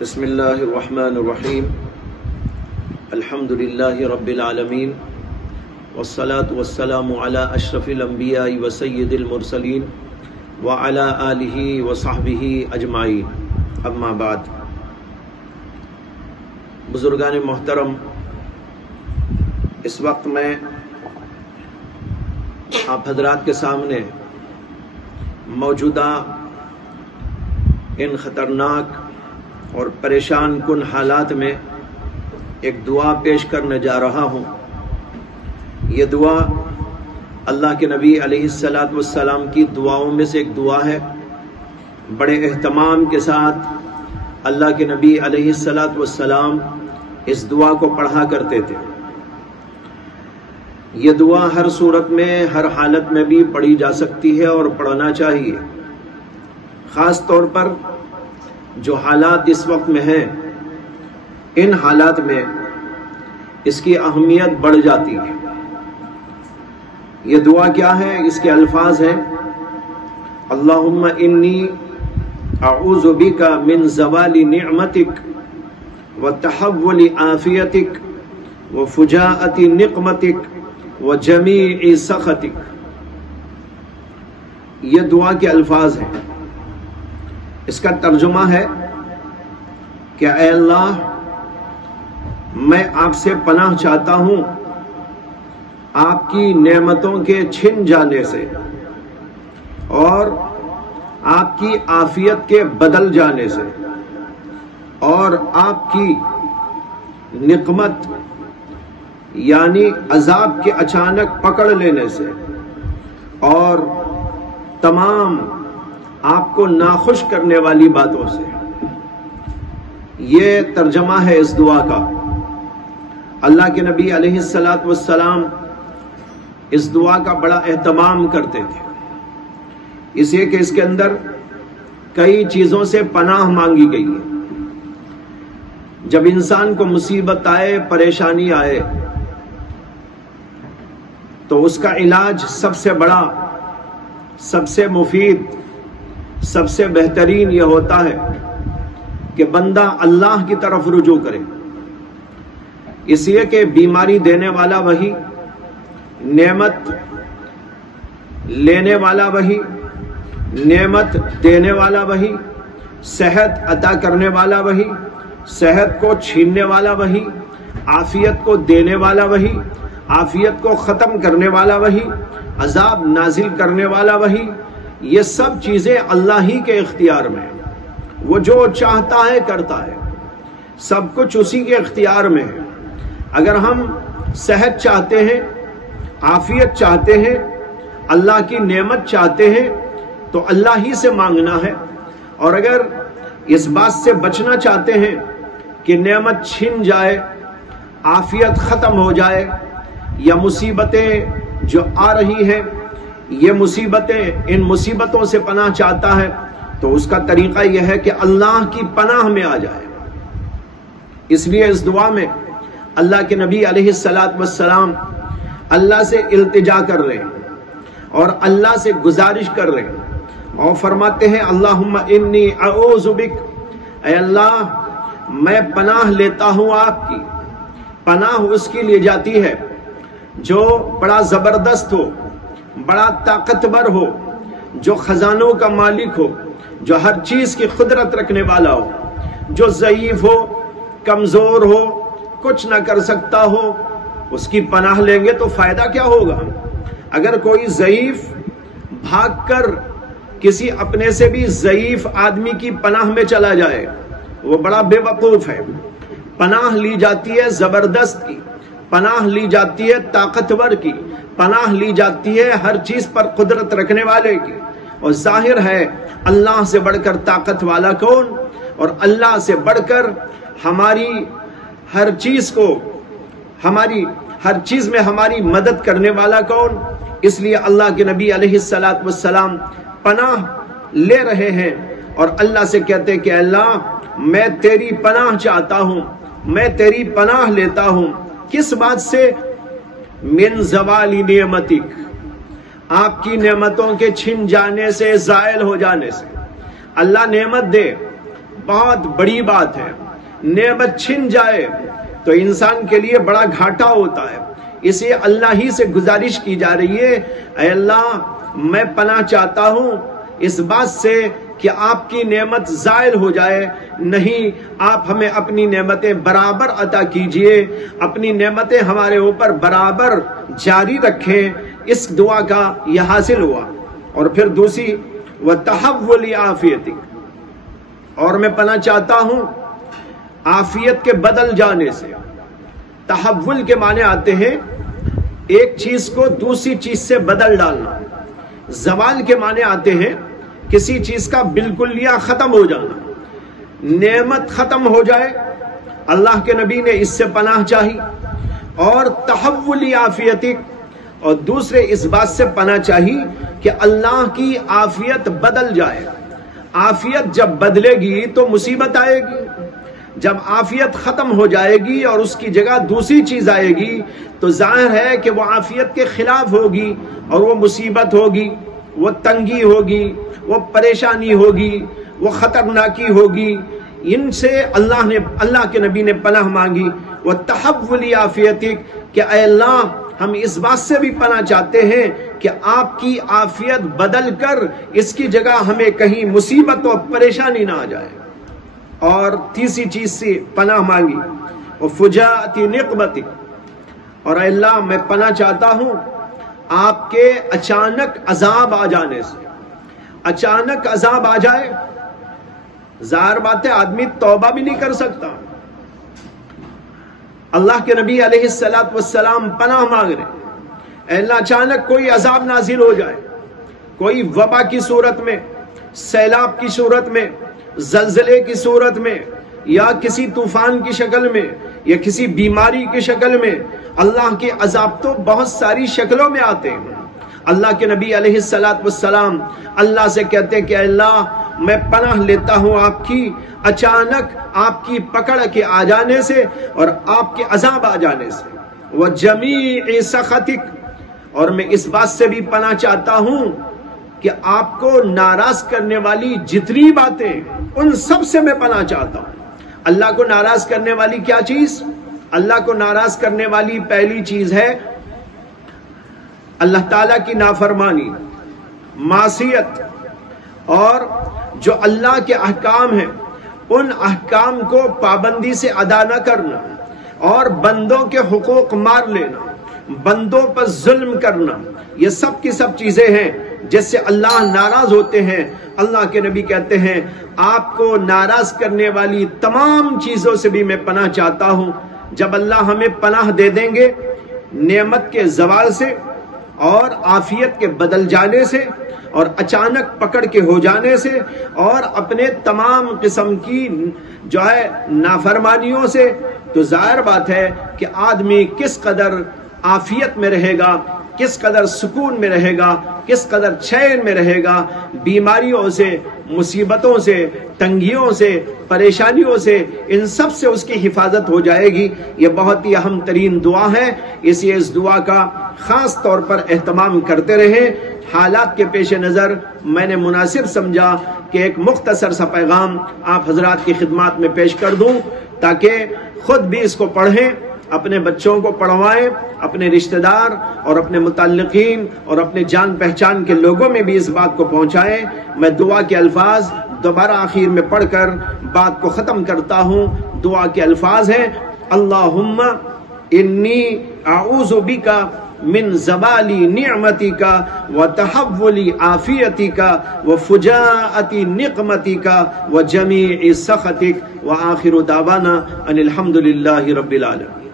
بسم اللہ الرحمن الرحیم الحمد للہ رب العالمین والصلاة والسلام علی اشرف الانبیاء وسید المرسلین وعلی آلہ وصحبہ اجمعین، اما بعد۔ بزرگان محترم، اس وقت میں آپ حضرات کے سامنے موجودہ ان خطرناک اور پریشان کن حالات میں ایک دعا پیش کرنے جا رہا ہوں۔ یہ دعا اللہ کے نبی علیہ السلام کی دعاؤں میں سے ایک دعا ہے۔ بڑے اہتمام کے ساتھ اللہ کے نبی علیہ السلام اس دعا کو پڑھا کرتے تھے۔ یہ دعا ہر صورت میں، ہر حالت میں بھی پڑھی جا سکتی ہے اور پڑھنا چاہیے۔ خاص طور پر جو حالات اس وقت میں ہیں، ان حالات میں اس کی اہمیت بڑھ جاتی ہے۔ یہ دعا کیا ہے؟ اس کے الفاظ ہیں: اللہم انی اعوذ بک من زوال نعمتک وتحول عافیتک وفجاءۃ نقمتک وجمیع سخطک۔ یہ دعا کے الفاظ ہیں۔ اس کا ترجمہ ہے کہ اے اللہ، میں آپ سے پناہ چاہتا ہوں آپ کی نعمتوں کے چھن جانے سے اور آپ کی عافیت کے بدل جانے سے اور آپ کی نقمت یعنی عذاب کے اچانک پکڑ لینے سے اور تمام آپ کو ناخوش کرنے والی باتوں سے۔ یہ ترجمہ ہے اس دعا کا۔ اللہ کے نبی علیہ السلام اس دعا کا بڑا اہتمام کرتے تھے، اس لیے کہ اس کے اندر کئی چیزوں سے پناہ مانگی گئی ہے۔ جب انسان کو مصیبت آئے، پریشانی آئے، تو اس کا علاج سب سے بڑا، سب سے مفید، سب سے بہترین یہ ہوتا ہے کہ بندہ اللہ کی طرف رجوع کرے، اس لیے کہ بیماری دینے والا وہی، نعمت لینے والا وہی، نعمت دینے والا وہی، صحت عطا کرنے والا وہی، صحت کو چھیننے والا وہی، عافیت کو دینے والا وہی، عافیت کو ختم کرنے والا وہی، عذاب نازل کرنے والا وہی۔ یہ سب چیزیں اللہ ہی کے اختیار میں ہیں۔ وہ جو چاہتا ہے کرتا ہے، سب کچھ اسی کے اختیار میں ہے۔ اگر ہم صحت چاہتے ہیں، عافیت چاہتے ہیں، اللہ کی نعمت چاہتے ہیں، تو اللہ ہی سے مانگنا ہے۔ اور اگر اس بات سے بچنا چاہتے ہیں کہ نعمت چھن جائے، عافیت ختم ہو جائے، یا مصیبتیں جو آ رہی ہیں، یہ مصیبتیں، ان مصیبتوں سے پناہ چاہتا ہے، تو اس کا طریقہ یہ ہے کہ اللہ کی پناہ میں آ جائے۔ اس لیے اس دعا میں اللہ کے نبی علیہ السلام اللہ سے التجا کر رہے ہیں اور اللہ سے گزارش کر رہے ہیں اور فرماتے ہیں: اللہم انی اعوذ بک، اے اللہ میں پناہ لیتا ہوں آپ کی۔ پناہ اس کی لی جاتی ہے جو بڑا زبردست ہو، بڑا طاقتور ہو، جو خزانوں کا مالک ہو، جو ہر چیز کی قدرت رکھنے والا ہو۔ جو ضعیف ہو، کمزور ہو، کچھ نہ کر سکتا ہو، اس کی پناہ لیں گے تو فائدہ کیا ہوگا؟ اگر کوئی ضعیف بھاگ کر کسی اپنے سے بھی ضعیف آدمی کی پناہ میں چلا جائے، وہ بڑا بے وقوف ہے۔ پناہ لی جاتی ہے زبردست کی، پناہ لی جاتی ہے طاقتور کی، پناہ لی جاتی ہے ہر چیز پر قدرت رکھنے والے کی۔ اور ظاہر ہے اللہ سے بڑھ کر طاقت والا کون، اور اللہ سے بڑھ کر ہماری ہر چیز کو، ہر چیز میں ہماری مدد کرنے والا کون۔ اس لیے اللہ کے نبی علیہ السلام پناہ لے رہے ہیں اور اللہ سے کہتے کہ اللہ میں تیری پناہ چاہتا ہوں، میں تیری پناہ لیتا ہوں۔ کس بات سے؟ من زوال نعمتک، آپ کی نعمتوں کے چھن جانے سے، زائل ہو جانے سے۔ اللہ نعمت دے، बहुत बड़ी बात है। नेमत छिन जाए तो इंसान के लिए बड़ा घाटा होता है। इसे अल्लाह ही से गुजारिश की जा रही है, ऐ अल्लाह मैं पनाह चाहता हूँ इस बात से कि आपकी नेमत ज़ायल हो जाए, नहीं आप हमें अपनी नेमतें बराबर अता कीजिए, अपनी नेमतें हमारे ऊपर बराबर जारी रखें। इस दुआ का यह हासिल हुआ। और फिर दूसरी व तहव्वुल आफियतिक, और मैं पनाह चाहता हूँ आफियत के बदल जाने से। तहव्वुल के माने आते हैं एक चीज को दूसरी चीज से बदल डालना। ज़वाल के माने आते हैं किसी चीज का बिल्कुलिया खत्म हो जाना। नेमत खत्म हो जाए, अल्लाह के नबी ने इससे पनाह चाही। और तहव्वुल आफियतिक, और दूसरे इस बात से पनाह चाही कि अल्लाह की आफियत बदल जाए। आफियत जब बदलेगी तो मुसीबत आएगी। जब आफियत खत्म हो जाएगी और उसकी जगह दूसरी चीज आएगी तो जाहिर है कि वो आफियत के खिलाफ होगी, और वो मुसीबत होगी, वो तंगी होगी, वो परेशानी होगी, वो खतरनाकी होगी। इनसे अल्लाह के नबी ने पनाह मांगी। वो तहव्वुल आफियतिक, कि ऐ अल्लाह हम इस बात से भी पनाह चाहते हैं कि आपकी आफियत बदल कर इसकी जगह हमें कहीं मुसीबत और परेशानी ना आ जाए। और तीसरी चीज से पनाह मांगी और फुजाअती निक़मतिक, और अल्लाह मैं पनाह चाहता हूं आपके अचानक अजाब आ जाने से। अचानक अजाब आ जाए, ज़ाहिर बात है आदमी तौबा भी नहीं कर सकता। अल्लाह के नबी अलैहिस्सलातु वस्सलाम पनाह मांग रहे, अल्लाह अचानक कोई अजाब नाजिल हो जाए, कोई वबा की सूरत में, सैलाब की सूरत में, जल्जले की सूरत में, या किसी तूफान की शक्ल में, या किसी बीमारी की शक्ल में। अल्लाह के अजाब तो बहुत सारी शक्लों में आते हैं। अल्लाह के नबी अलैहिस्सलातु वस्सलाम अल्लाह से कहते हैं कि अल्लाह मैं पनाह लेता हूं आपकी अचानक आपकी पकड़ के आ जाने से और आपके अजाब आ जाने से। वह जमीई सखतिक, और मैं इस बात से भी पनाह चाहता हूं कि आपको नाराज करने वाली जितनी बातें, उन सब से मैं पनाह चाहता हूं। अल्लाह को नाराज करने वाली क्या चीज? अल्लाह को नाराज करने वाली पहली चीज है अल्लाह ताला की नाफरमानी, मासियत, और जो अल्लाह के अहकाम हैं उन अहकाम को पाबंदी से अदा न करना, और बंदों के हुकूक मार लेना, बंदों पर जुल्म करना। ये सब की सब चीजें हैं जिससे अल्लाह नाराज होते हैं। अल्लाह के नबी कहते हैं आपको नाराज करने वाली तमाम चीजों से भी मैं पनाह चाहता हूं। जब अल्लाह हमें पनाह दे देंगे नेमत के ज़वाल से, और आफियत के बदल जाने से, और अचानक पकड़ के हो जाने से, और अपने तमाम किस्म की जो है नाफरमानियों से, तो जाहिर बात है कि आदमी किस कदर आफियत में रहेगा, किस कदर सुकून में रहेगा, किस कदर चैन में रहेगा। बीमारियों से, मुसीबतों से, तंगियों से, परेशानियों से, इन सब से उसकी हिफाजत हो जाएगी। ये बहुत ही अहम तरीन दुआ है, इसलिए इस दुआ का खास तौर पर एहतमाम करते रहे। हालात के पेश नज़र मैंने मुनासिब समझा कि एक मुख्तसर सा पैगाम आप हजरात की खिदमत में पेश कर दूं, ताकि खुद भी इसको पढ़ें, अपने बच्चों को पढ़वाएं, अपने रिश्तेदार और अपने मुतल्लिकीन और अपने जान पहचान के लोगों में भी इस बात को पहुंचाएं। मैं दुआ के अल्फाज दोबारा आखिर में पढ़कर बात को ख़त्म करता हूँ। दुआ के अल्फाज हैं, अल्लाहुम्मा इन्नी आऊज़ु बिका मिन ज़वाली निअमतिका व तहव्वुली आफियतिका व फुजाअती निक़मतिका व जमीई सख़तिक व आखिरु दावाना अनिल हम्दुलिल्लाहि रब्बिल आलमीन।